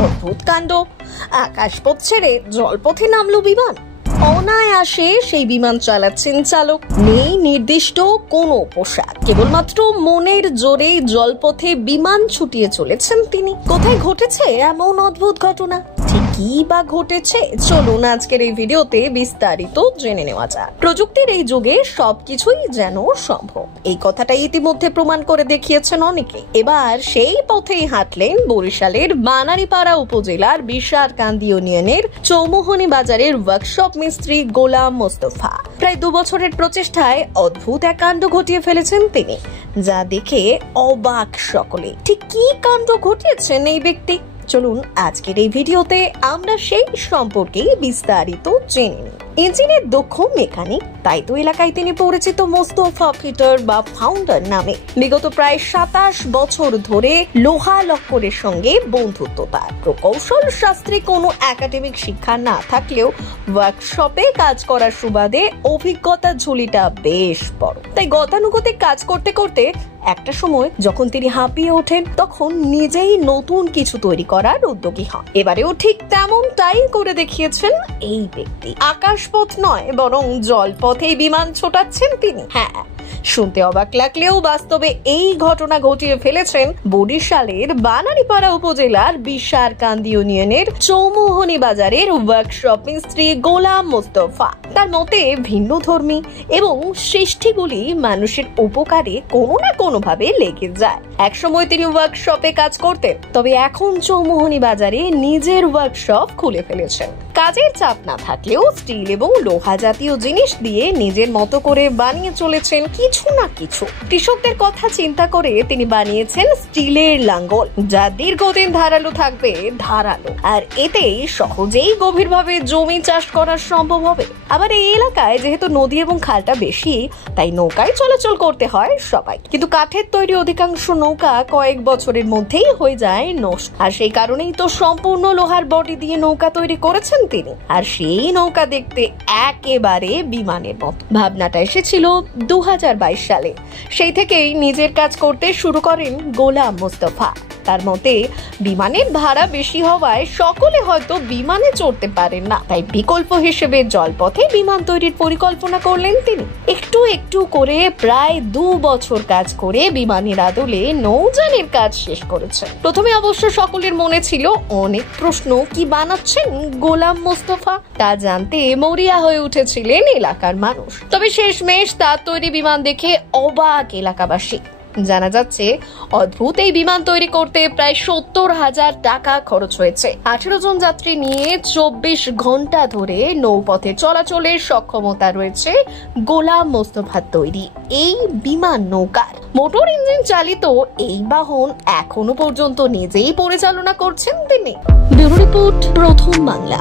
অদ্ভুত কাণ্ড, আকাশপথ ছেড়ে জলপথে নামলো বিমান। অনায়াসে সেই বিমান চালাচ্ছেন চালক, নেই নির্দিষ্ট কোনো পোশাক, কেবলমাত্র মনের জোরেই জলপথে বিমান ছুটিয়ে চলেছেন তিনি। কোথায় ঘটেছে এমন অদ্ভুত ঘটনা? ঠিক কি বা ঘটেছে, চলুন আজকের এই ভিডিওতে বিস্তারিত জেনে নেওয়া যাক। প্রযুক্তির এই যুগে সবকিছুই যেন সম্ভব, এই কথাটা ইতিমধ্যে প্রমাণ করে দেখিয়েছেন অনেকে। এবার সেই পথেই হাঁটলেন বরিশালের বানারীপাড়া উপজেলার বিশারকান্দি ইউনিয়নের চৌমুহনী বাজারের ওয়ার্কশপ মিস্ত্রি গোলাম মোস্তফা। প্রায় 2 বছরের প্রচেষ্টায় অদ্ভুত এক কাণ্ড ঘটিয়ে ফেলেছেন তিনি, যা দেখে অবাক সকলে। ঠিক কি কাণ্ড ঘটিয়েছেন এই ব্যক্তি, চলুন আজকের এই ভিডিওতে আমরা সেই সম্পর্কে বিস্তারিত জেনে নিই। ইঞ্জিনের দক্ষ মেকানিক, তাই তো এলাকায় তিনি পরিচিত মোস্তফা ফিটার বা ফাউন্ডার নামে। বিগত প্রায় 27 বছর ধরে লোহা লক্করের সঙ্গে বন্ধুত্ব তার। প্রকৌশল শাস্ত্রে কোনো একাডেমিক শিক্ষা না থাকলেও ওয়ার্কশপে কাজ করার সুবাদে অভিজ্ঞতার ঝুলিটা বেশ বড়। তাই গতানুগতিক কাজ করতে করতে একটা সময় যখন তিনি হাঁপিয়ে ওঠেন, তখন নিজেই নতুন কিছু তৈরি করার উদ্যোগী হন। এবারেও ঠিক তেমনটাই করে দেখিয়েছেন এই ব্যক্তি। আকাশপথ নয়, বরং জলপথেই বিমান ছোটাচ্ছেন তিনি। হ্যাঁ, শুনতে অবাক লাগলেও বাস্তবে এই ঘটনা ঘটিয়ে ফেলেছেন বরিশালের বানারীপাড়া উপজেলার বিশারকান্দি ইউনিয়নের চৌমুহনী বাজারের ওয়ার্কশপ মিস্ত্রি গোলাম মোস্তফা। তার মতে ভিন্নধর্মী এবং সৃষ্টিগুলি মানুষের উপকারে কোনো না কোনো ভাবে লেগে যায়। একসময় তিনি ওয়ার্কশপে কাজ করতেন, তবে এখন চৌমুহনী বাজারে নিজের ওয়ার্কশপ খুলে ফেলেছেন। কাজের চাপ না থাকলেও স্টিল এবং লোহা জাতীয় জিনিস দিয়ে নিজের মতো করে বানিয়ে চলেছেন কিছু না কিছু। কৃষকদের কথা চিন্তা করে তিনি বানিয়েছেন স্টিলের লাঙ্গল, যা দীর্ঘদিন ধারালো থাকবে, আর এতেই সহজেই গভীরভাবে জমি চাষ করা সম্ভব হবে। আবার এই এলাকায় যেহেতু নদী এবং খালটা বেশি, তাই নৌকায় চলাচল করতে হয় সবাই। কিন্তু কাঠের তৈরি অধিকাংশ নৌকা কয়েক বছরের মধ্যেই হয়ে যায় নষ্ট, আর সেই কারণেই তো সম্পূর্ণ লোহার বডি দিয়ে নৌকা তৈরি করেছেন তিনি। আর সেই নৌকা দেখতে একেবারে বিমানের মতো। ভাবনাটা এসেছিল 2022 সালে। সেই থেকেই নিজের কাজ করতে শুরু করেন গোলাম মোস্তফা। তার মতে বিমানের ভাড়া বেশি হওয়ায় সকলে হয়তো বিমানে চড়তে পারেন না, তাই বিকল্প হিসেবে জলপথে বিমান তৈরির পরিকল্পনা করলেন তিনি। একটু একটু করে প্রায় 2 বছর কাজ করে বিমানের আদলে নৌযানের কাজ শেষ করেছেন। প্রথমে অবশ্য সকলের মনে ছিল অনেক প্রশ্ন, কি বানাচ্ছেন গোলাম মোস্তফা, তা জানতে মরিয়া হয়ে উঠেছিলেন এলাকার মানুষ। তবে শেষমেশ তার তৈরি বিমান দেখে অবাক এলাকাবাসী। জানা যাচ্ছে অদ্ভুত এই বিমান তৈরি করতে প্রায় 70,000 টাকা খরচ হয়েছে। 18 জন যাত্রী নিয়ে 24 ঘন্টা ধরে নৌপথে চলাচলের সক্ষমতা রয়েছে গোলাম মোস্তফার তৈরি এই বিমান নৌকার। মোটর ইঞ্জিন চালিত এই বাহন এখনো পর্যন্ত নিজেই পরিচালনা করছেন তিনি। ব্যুরো রিপোর্ট, প্রথম বাংলা।